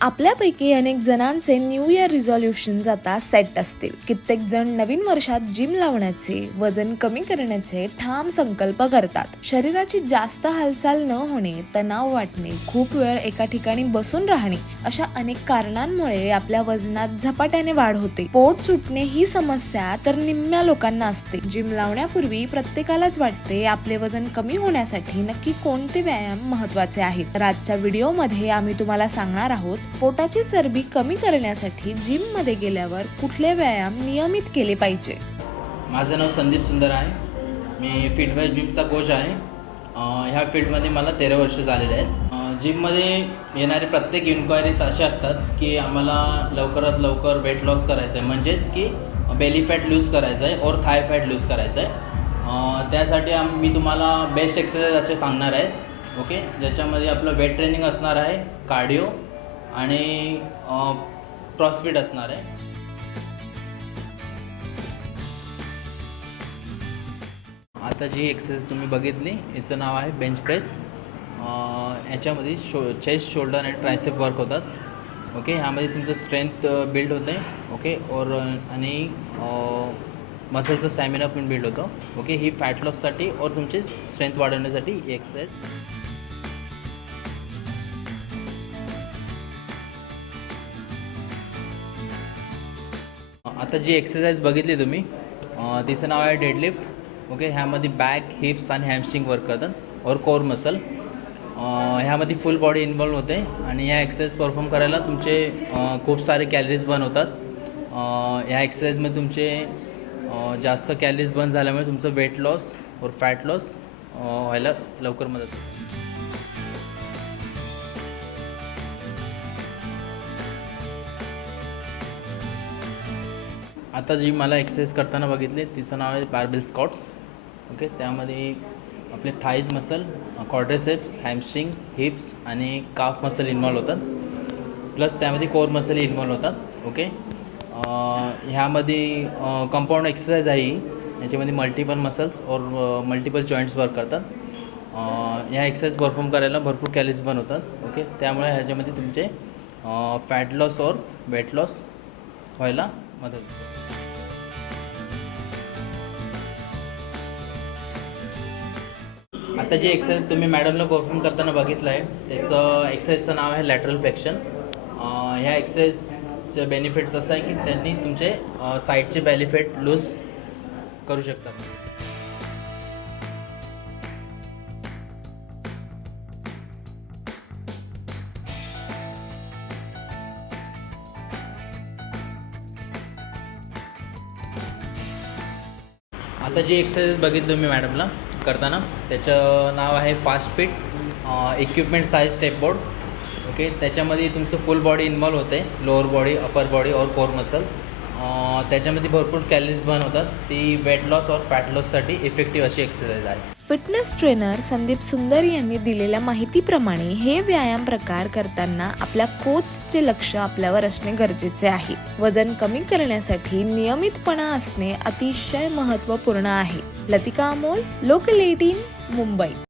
आपल्यापैकी अनेक जणांचे न्यू इयर रिझॉल्युशन्स आता सेट असतील. कित्येक जण नवीन वर्षात जिम लावण्याचे, वजन कमी करण्याचे ठाम संकल्प करतात. शरीराची जास्त हालचाल न होणे, तणाव वाटणे, खूप वेळ एका ठिकाणी बसून राहणे अशा अनेक कारणांमुळे आपल्या वजनात झपाट्याने वाढ होते. पोट सुटणे ही समस्या तर निम्म्या लोकांना असते. जिम लावण्यापूर्वी प्रत्येकालाच वाटते आपले वजन कमी होण्यासाठी नक्की कोणते व्यायाम महत्त्वाचे आहेत. तर आजच्या व्हिडिओमध्ये आम्ही तुम्हाला सांगणार आहोत पोटाची चरबी कमी करण्यासाठी जिम मध्ये गेल्यावर कुठले व्यायाम नियमित केले पाहिजे. माझं नाव संदीप सुंदर आहे. मी फिटवेस जिमचा कोच आहे. ह्या फील्डमध्ये मला 13 वर्ष झालेले आहेत. जिममध्ये येणारे प्रत्येक इन्क्वायरीज असे असतात की आम्हाला लवकरात लवकर वेट लॉस करायचं आहे, म्हणजेच की बेली फॅट लूज करायचं आहे और थाय फॅट लूज करायचं आहे. त्यासाठी मी तुम्हाला बेस्ट एक्सरसाइज असे सांगणार आहेत. ओके, ज्याच्यामध्ये आपलं वेट ट्रेनिंग असणार आहे, कार्डिओ आणि क्रॉसफिट असणार आहे. आता जी एक्सरसाइज तुम्ही बघितली याचं नाव आहे बेंच प्रेस. याच्यामध्ये चेस्ट, शोल्डर आणि ट्रायसेप वर्क होतात. ओके, ह्यामध्ये तुमचं स्ट्रेंथ बिल्ड होतं आहे. ओके, और आणि मसलचं स्टॅमिना पण बिल्ड होतं. ओके, ही फॅट लॉससाठी और तुमची स्ट्रेंथ वाढवण्यासाठी ही एक्सरसाइज. आता जी एक्सरसाइज बघितली तुम्ही तिचं नाव आहे डेडलिफ्ट. ओके, ह्यामध्ये बॅक, हिप्स आणि हॅमस्ट्रिंग वर्क करतात और कोर मसल. ह्यामध्ये फुल बॉडी इन्वॉल्व होते आणि ह्या एक्सरसाइज परफॉर्म करायला तुमचे खूप सारे कॅलरीज बर्न होतात. ह्या एक्सरसाइजमध्ये तुमचे जास्त कॅलरीज बर्न झाल्यामुळे तुमचं वेट लॉस और फॅट लॉस व्हायला लवकर मदत होते. आता जी मला एक्सरसाइज करताना बघितले तिचं नाव आहे बार्बेल स्क्वॉट्स. ओके, त्यामध्ये आपले thighs muscle, quadriceps, hamstring, hips आणि काफ मसल इन्वॉल्व होतात. प्लस त्यामध्ये कोर मसल इन्वॉल्व होतात. ओके, ह्यामध्ये कंपाऊंड एक्सरसाइज आहे. याच्यामध्ये मल्टिपल मसल्स और मल्टिपल जॉईंट्स वर्क करतात. ह्या एक्सरसाइज परफॉर्म करायला भरपूर कॅलरीज बर्न होतात. ओके, त्यामुळे ह्याच्यामध्ये तुमचे फॅट लॉस और वेट लॉस व्हायला मदत होते. आता जी एक्सरसाइज तुम्ही मॅडमला परफॉर्म करताना बघितलं आहे त्याचं एक्सरसाइजचं नाव आहे लॅटरल फ्लेक्शन. ह्या एक्सरसाइजचे बेनिफिट्स असं आहे की त्यांनी तुमचे साईडचे बेली फॅट लूज करू शकतात. आता जी एक्सरसाइज बघितली मी मॅडमला करताना त्याचं नाव आहे fast fit equipment size step board. Okay, त्याच्यामध्ये तुमचं फुल बॉडी इन्वॉल्व होते, लोअर बॉडी, अपर बॉडी और कोर मसल. त्याच्यामध्ये भरपूर कॅलरीज बर्न होतात. ती वेट लॉस और फॅट लॉससाठी इफेक्टिव्ह अशी एक्सरसाइज आहे. फिटनेस ट्रेनर संदीप सुंदर यांनी दिलेल्या माहितीप्रमाणे हे व्यायाम प्रकार करताना आपल्या कोचचे लक्ष आपल्यावर असणे गरजेचे आहे. वजन कमी करण्यासाठी नियमितपणा असणे अतिशय महत्त्वपूर्ण आहे. लतिका अमोल, लोकल 18, मुंबई.